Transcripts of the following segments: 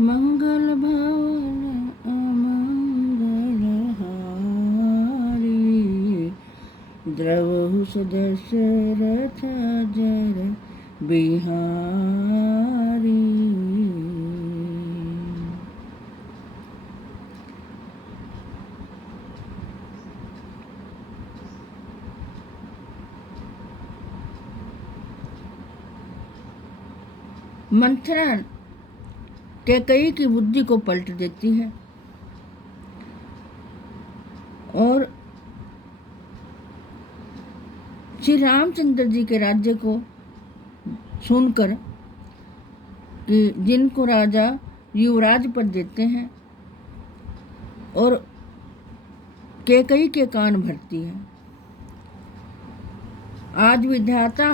मंगल भवन अमंगल हारी, द्रवहु सदशरथ जर बिहारी। मंथरा कैकेयी की बुद्धि को पलट देती है और श्री रामचंद्र जी के राज्य को सुनकर कि जिनको राजा युवराज पद देते हैं, और कैकेयी के कान भरती है। आज विधाता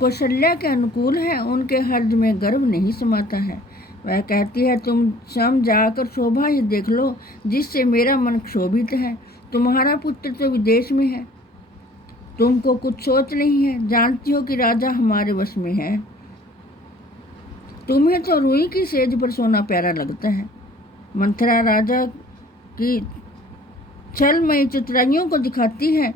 कौशल्या के अनुकूल है, उनके हृदय में गर्व नहीं समाता है। वह कहती है, तुम स्वयं जाकर शोभा ही देख लो, जिससे मेरा मन क्षोभित है। तुम्हारा पुत्र तो विदेश में है, तुमको कुछ सोच नहीं है। जानती हो कि राजा हमारे वश में है। तुम्हें तो रुई की सेज पर सोना प्यारा लगता है। मंथरा राजा की छलमयी चतुराइयों को दिखाती है,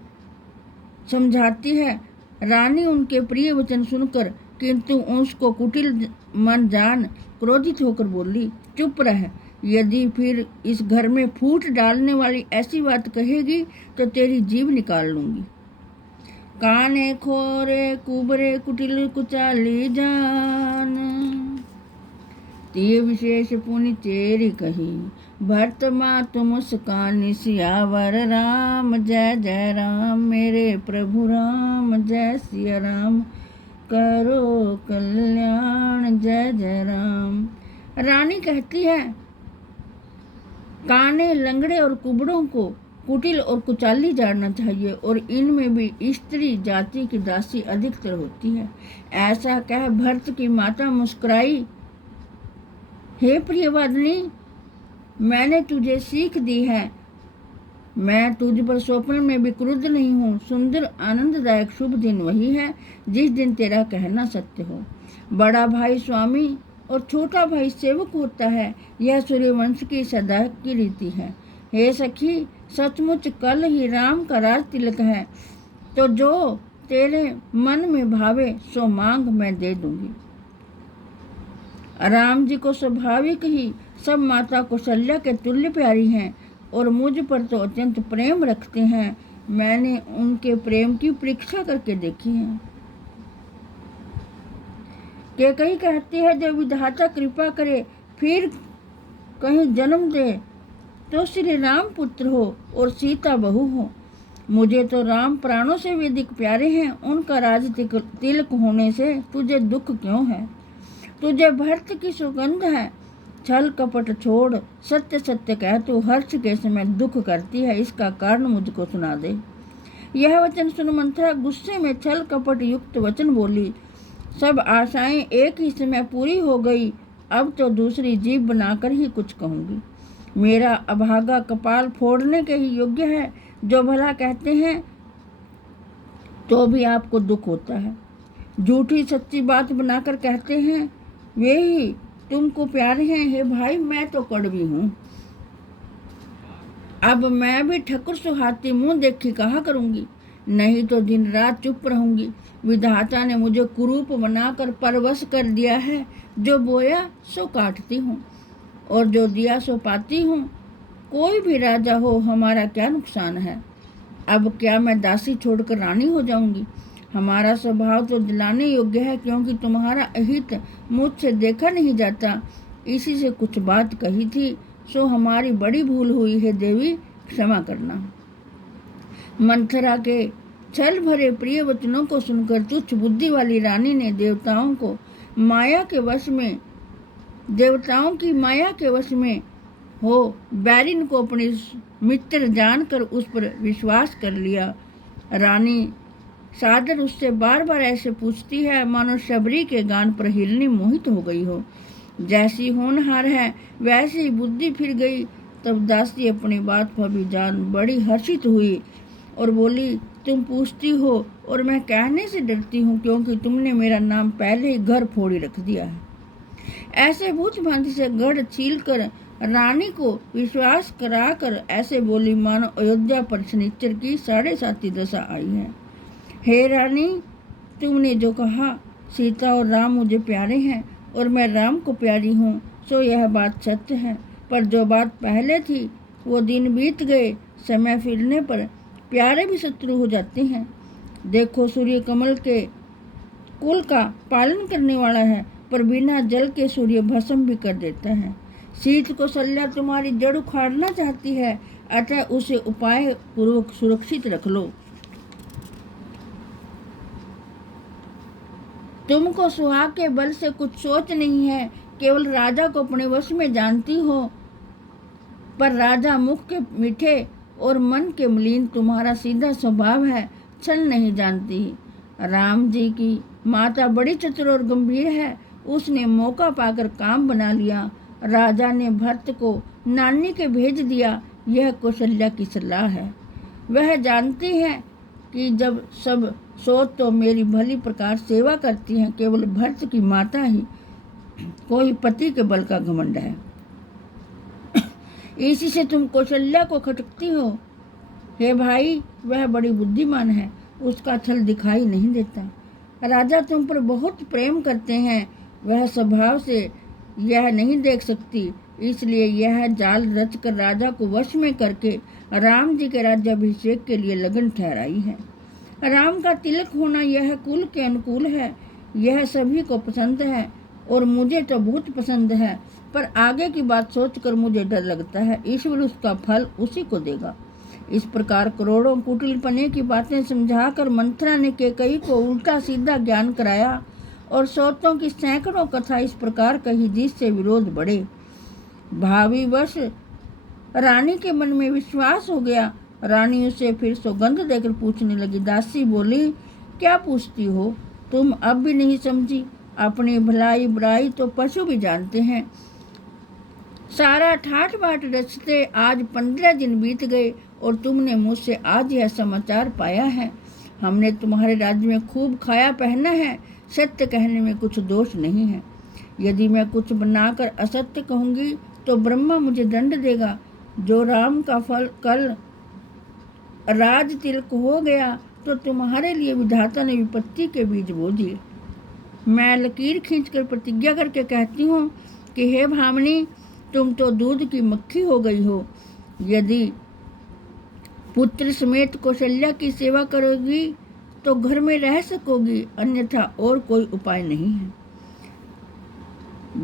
समझाती है। रानी उनके प्रिय वचन सुनकर किंतु उसको कुटिल मन जान क्रोधित होकर बोली, चुप रह। यदि फिर इस घर में फूट डालने वाली ऐसी बात कहेगी तो तेरी जीभ निकाल लूंगी। काने खोरे कुबरे कुटिल कुचाली जान, तिय विशेष पुनि तेरी कही। भरत मातु मुस्कानी सियावर राम, जय जय राम मेरे प्रभु राम, जय सिया राम करो कल्याण, जय जय राम। रानी कहती है, काने लंगड़े और कुबड़ों को कुटिल और कुचाली जानना चाहिए, और इनमें भी स्त्री जाति की दासी अधिकतर होती है। ऐसा कह भरत की माता मुस्कुराई। हे प्रियवदनी, मैंने तुझे सीख दी है। मैं तुझ पर स्वप्न में भी क्रुद्ध नहीं हूँ। सुंदर आनंददायक शुभ दिन वही है जिस दिन तेरा कहना सत्य हो। बड़ा भाई स्वामी और छोटा भाई सेवक होता है, यह सूर्यवंश की सदा की रीति है। हे सखी, सचमुच कल ही राम का राज तिलक है, तो जो तेरे मन में भावे सो मांग मैं दे दूंगी। राम जी को स्वाभाविक ही सब माता कौशल्या के तुल्य प्यारी हैं और मुझ पर तो अत्यंत प्रेम रखते हैं। मैंने उनके प्रेम की परीक्षा करके देखी है। कैकेयी कहती है, जब विधाता कृपा करे फिर कहीं जन्म दे तो श्री राम पुत्र हो और सीता बहू हो। मुझे तो राम प्राणों से भी अधिक प्यारे हैं। उनका राज तिलक होने से तुझे दुख क्यों है? तुझे भरत की सुगंध है। छल कपट छोड़ सत्य सत्य कह, तू हर्ष के समय दुख करती है, इसका कारण मुझको सुना दे। यह वचन सुन मंथरा गुस्से में छल कपट युक्त वचन बोली। सब आशाएं एक ही समय पूरी हो गई, अब तो दूसरी जीभ बनाकर ही कुछ कहूंगी। मेरा अभागा कपाल फोड़ने के ही योग्य है। जो भला कहते हैं तो भी आपको दुख होता है। झूठी सच्ची बात बनाकर कहते हैं वे ही तुमको प्यारे हैं। हे भाई, मैं तो कड़वी हूँ। अब मैं भी ठकुर सुहाती मुंह देखी कहा करूंगी, नहीं तो दिन रात चुप रहूंगी। विधाता ने मुझे कुरूप बनाकर परवश कर दिया है। जो बोया सो काटती हूँ और जो दिया सो पाती हूँ। कोई भी राजा हो, हमारा क्या नुकसान है? अब क्या मैं दासी छोड़कर रानी हो जाऊंगी? हमारा स्वभाव तो दिलाने योग्य है, क्योंकि तुम्हारा अहित मुझसे देखा नहीं जाता। इसी से कुछ बात कही थी, सो हमारी बड़ी भूल हुई है देवी, क्षमा करना। मंथरा के छल भरे प्रिय वचनों को सुनकर तुच्छ बुद्धि वाली रानी ने देवताओं की माया के वश में हो बैरिन को अपनी मित्र जानकर उस पर विश्वास कर लिया। रानी सादर उससे बार बार ऐसे पूछती है मानो शबरी के गान पर हिरनी मोहित हो गई हो। जैसी होनहार है वैसी ही बुद्धि फिर गई। तब दासी अपनी बात पर भी जान बड़ी हर्षित हुई और बोली, तुम पूछती हो और मैं कहने से डरती हूँ, क्योंकि तुमने मेरा नाम पहले ही घर फोड़ी रख दिया है। ऐसे भूत भांति से गढ़ छील कर रानी को विश्वास कराकर ऐसे बोली मानो अयोध्या पर शनिचर की 7.5 दशा आई है। हे रानी, तुमने जो कहा सीता और राम मुझे प्यारे हैं और मैं राम को प्यारी हूँ, सो यह बात सत्य है। पर जो बात पहले थी वो दिन बीत गए। समय फिरने पर प्यारे भी शत्रु हो जाते हैं। देखो, सूर्य कमल के कुल का पालन करने वाला है, पर बिना जल के सूर्य भस्म भी कर देता है। शीत कौशल्या तुम्हारी जड़ उखाड़ना चाहती है, अतः उसे उपाय पूर्वक सुरक्षित रख लो। तुमको सुहाग के बल से कुछ सोच नहीं है, केवल राजा को अपने वश में जानती हो, पर राजा मुख के मीठे और मन के मलिन तुम्हारा सीधा स्वभाव है, छल नहीं जानती। राम जी की माता बड़ी चतुर और गंभीर है, उसने मौका पाकर काम बना लिया। राजा ने भरत को नानी के भेज दिया। यह कौशल्या की सलाह है। वह जानती है कि जब सब सो तो मेरी भली प्रकार सेवा करती हैं, केवल भरत की माता ही कोई पति के बल का घमंड है। इसी से तुम कौशल्या को खटकती हो। हे भाई, वह बड़ी बुद्धिमान है, उसका छल दिखाई नहीं देता। राजा तुम पर बहुत प्रेम करते हैं, वह स्वभाव से यह नहीं देख सकती, इसलिए यह जाल रचकर राजा को वश में करके राम जी के राज्याभिषेक के लिए लगन ठहराई है। राम का तिलक होना यह कुल के अनुकूल है, यह सभी को पसंद है और मुझे तो बहुत पसंद है, पर आगे की बात सोचकर मुझे डर लगता है। ईश्वर उसका फल उसी को देगा। इस प्रकार करोड़ों कुटिलपने की बातें समझाकर मंथरा ने कैकेयी को उल्टा सीधा ज्ञान कराया और सौतों की सैकड़ों कथा इस प्रकार कही जिससे विरोध बढ़े। भावी वश रानी के मन में विश्वास हो गया। रानी उसे फिर सौगंध देकर पूछने लगी। दासी बोली, क्या पूछती हो? तुम अब भी नहीं समझी? अपनी भलाई बुराई तो पशु भी जानते हैं। सारा ठाठ बाट रचते आज 15 दिन बीत गए और तुमने मुझसे आज यह समाचार पाया है। हमने तुम्हारे राज्य में खूब खाया पहना है, सत्य कहने में कुछ दोष नहीं है। यदि मैं कुछ बनाकर असत्य कहूँगी तो ब्रह्मा मुझे दंड देगा। जो राम का फल कल राज तिलक हो गया तो तुम्हारे लिए विधाता ने विपत्ति के बीज बो दिए। मैं लकीर खींचकर प्रतिज्ञा करके कहती हूँ कि हे भामनी, तुम तो दूध की मक्खी हो गई हो। यदि पुत्र समेत कौशल्या की सेवा करोगी तो घर में रह सकोगी, अन्यथा और कोई उपाय नहीं है।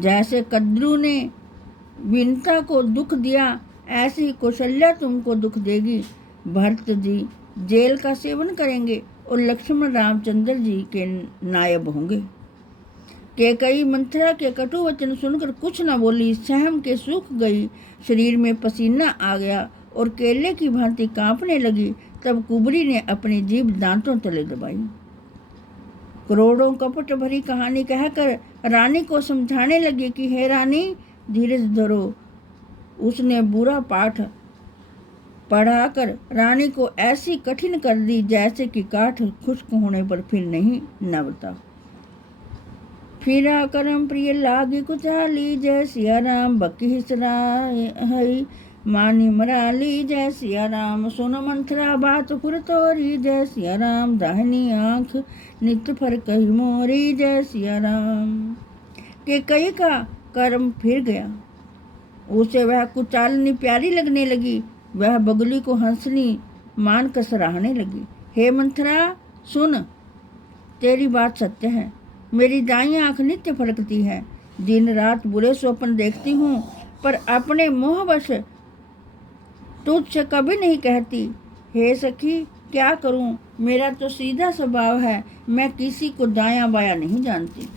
जैसे कद्रू ने विनता को दुख दिया, ऐसे ही कौशल्या तुमको दुख देगी। भरत जी जेल का सेवन करेंगे और लक्ष्मण रामचंद्र जी के नायब होंगे। कैकेयी मंथरा के कटु वचन सुनकर कुछ न बोली, सहम के सूख गई। शरीर में पसीना आ गया और केले की भांति कांपने लगी। तब कुबरी ने अपनी जीभ दांतों तले दबाई। करोड़ों कपट भरी कहानी कहकर रानी को समझाने लगी कि हे रानी, धीरज धरो। उसने बुरा पाठ पढ़ाकर रानी को ऐसी कठिन कर दी जैसे कि काठ खुश्क होने पर फिर नहीं नवता। फिरा करम प्रिय लागी कुचाली, जय सिया राम बकी सराय मानी मराली। जय सिया राम सुन मंथरा बात पुर तोरी, जय सिया राम दाहिनी आंख नित्य फर कही मोरी। जय सिया राम। कैकेयी का कर्म फिर गया। उसे वह कुचालनी प्यारी लगने लगी। वह बगुली को हंसनी मानकर सराहने लगी। हे मंथरा, सुन, तेरी बात सत्य है। मेरी दाई आंख नित्य फड़कती है। दिन रात बुरे स्वप्न देखती हूँ, पर अपने मोहवश तुझसे कभी नहीं कहती। हे सखी, क्या करूँ? मेरा तो सीधा स्वभाव है, मैं किसी को दायां बायां नहीं जानती।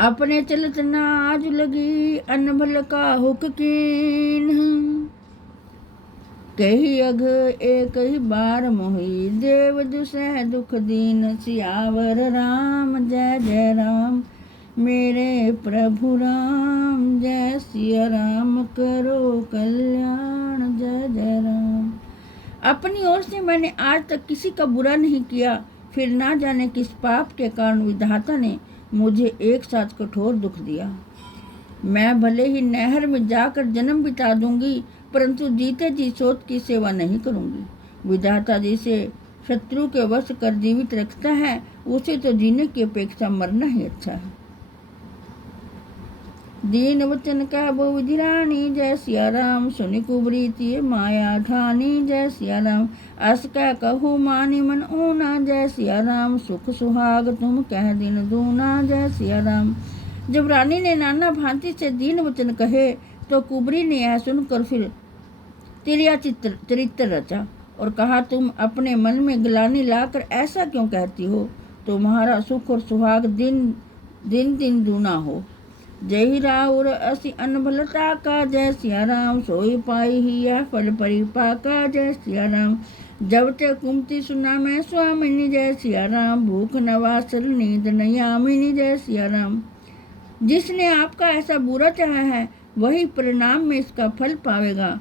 अपने चलत नाज लगी, अनभल का हुक कीन। कही अघ एक ही बार मोही, देव दुसह दुख दीन। सियावर राम जय जय राम, मेरे प्रभु राम। जय सिया राम, करो कल्याण जय जय राम। अपनी ओर से मैंने आज तक किसी का बुरा नहीं किया, फिर ना जाने किस पाप के कारण विधाता ने मुझे एक साथ कठोर दुख दिया। मैं भले ही नहर में जाकर जन्म बिता दूंगी, परंतु जीते जी सोत की सेवा नहीं करूंगी। विधाता जिसे शत्रु के वश कर जीवित रखता है, उसे तो जीने की अपेक्षा मरना ही अच्छा है। दीन वचन का बो विधिरानी, जय सिया राम। सुनि कुबरी तिय माया ठानी, जय सिया राम। अस कह कहू मानी मन ऊना, जय सिया राम। सुख सुहाग तुम कह दिन दूना, जय सिया राम। जब रानी ने नाना भांति से दीन वचन कहे तो कुबरी ने यह सुनकर फिर तिरिया चरित्र रचा और कहा, तुम अपने मन में ग्लानि लाकर ऐसा क्यों कहती हो? तुम्हारा सुख और सुहाग दिन दिन दूना हो। जय राउर असी अनभलता का, जय सिया राम। सोई पाई ही यह फल परिपाका, जय सिया राम। जब ते कुमति सुना मैं स्वामिनी, जय सिया राम। भूख नवासल नींद नयामिनी, जय सिया राम। जिसने आपका ऐसा बुरा चाहा है, वही परिणाम में इसका फल पावेगा।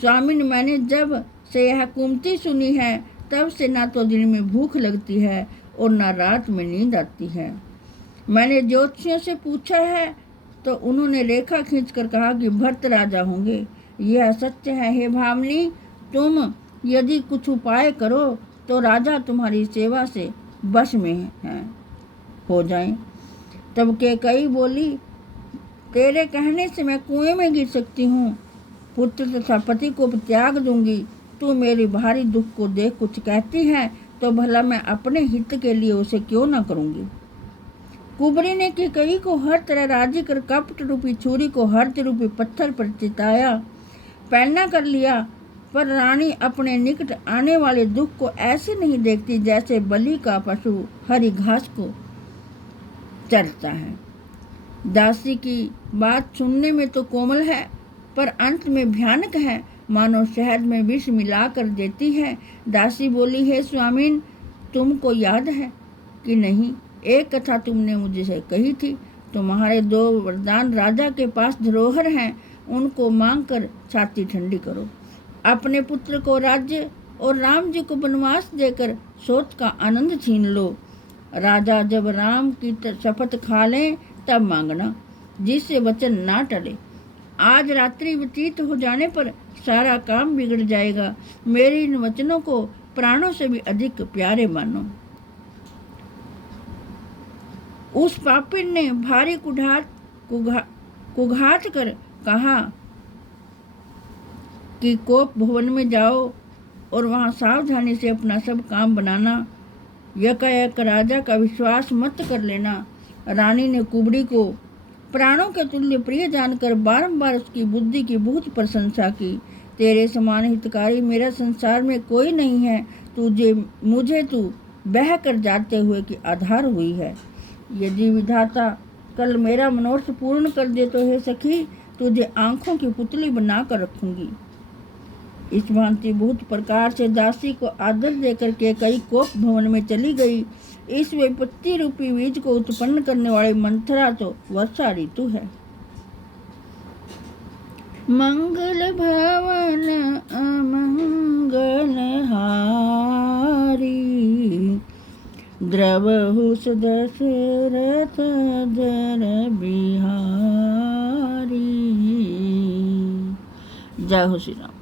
स्वामिन, मैंने जब से यह कुमति सुनी है, तब से ना तो दिन में भूख लगती है और ना रात में नींद आती है। मैंने ज्योतिषियों से पूछा है तो उन्होंने रेखा खींचकर कहा कि भरत राजा होंगे। यह सत्य है हे भामिनी। तुम यदि कुछ उपाय करो तो राजा तुम्हारी सेवा से बस में हैं हो जाएं। तब कैकेयी बोली, तेरे कहने से मैं कुएं में गिर सकती हूँ, पुत्र तथा पति को त्याग दूंगी। तू मेरी भारी दुख को देख कुछ कहती है तो भला मैं अपने हित के लिए उसे क्यों न करूंगी। कुबरी ने कैकेयी को हर तरह राजी कर कपट रूपी छुरी को हर्ष रूपी पत्थर पर चिताया, पैना कर लिया। पर रानी अपने निकट आने वाले दुख को ऐसे नहीं देखती जैसे बलि का पशु हरी घास को चरता है। दासी की बात सुनने में तो कोमल है, पर अंत में भयानक है, मानो शहद में विष मिलाकर देती है। दासी बोली, हे स्वामिन, तुमको याद है कि नहीं, एक कथा तुमने मुझे कही थी। तुम्हारे 2 वरदान राजा के पास धरोहर हैं, उनको मांग कर छाती ठंडी करो। अपने पुत्र को राज्य और राम जी को वनवास देकर सोच का आनंद छीन लो। राजा जब राम की शपथ खा लें तब मांगना, जिससे वचन ना टले। आज रात्रि व्यतीत हो जाने पर सारा काम बिगड़ जाएगा। मेरे इन वचनों को प्राणों से भी अधिक प्यारे मानो। उस पापिन ने भारी कुघात कर कहा कि कोप भवन में जाओ और वहां सावधानी से अपना सब काम बनाना। यकायक राजा का विश्वास मत कर लेना। रानी ने कुबरी को प्राणों के तुल्य प्रिय जानकर बारंबार उसकी बुद्धि की बहुत प्रशंसा की। तेरे समान हितकारी मेरा संसार में कोई नहीं है। मुझे तू बह कर जाते हुए की आधार हुई है। यदि विधाता कल मेरा मनोरथ पूर्ण कर दे तो हे सखी, तुझे आंखों की पुतली बना कर रखूंगी। इस भांति बहुत प्रकार से दासी को आदर देकर कैकेयी कोप भवन में चली गई। इस विपत्ति रूपी बीज को उत्पन्न करने वाली मंथरा तो वर्षा ऋतु है। मंगल भवन अमंगल हारी, द्रवहु दशरथ जर बिहारी। जय हो श्री राम।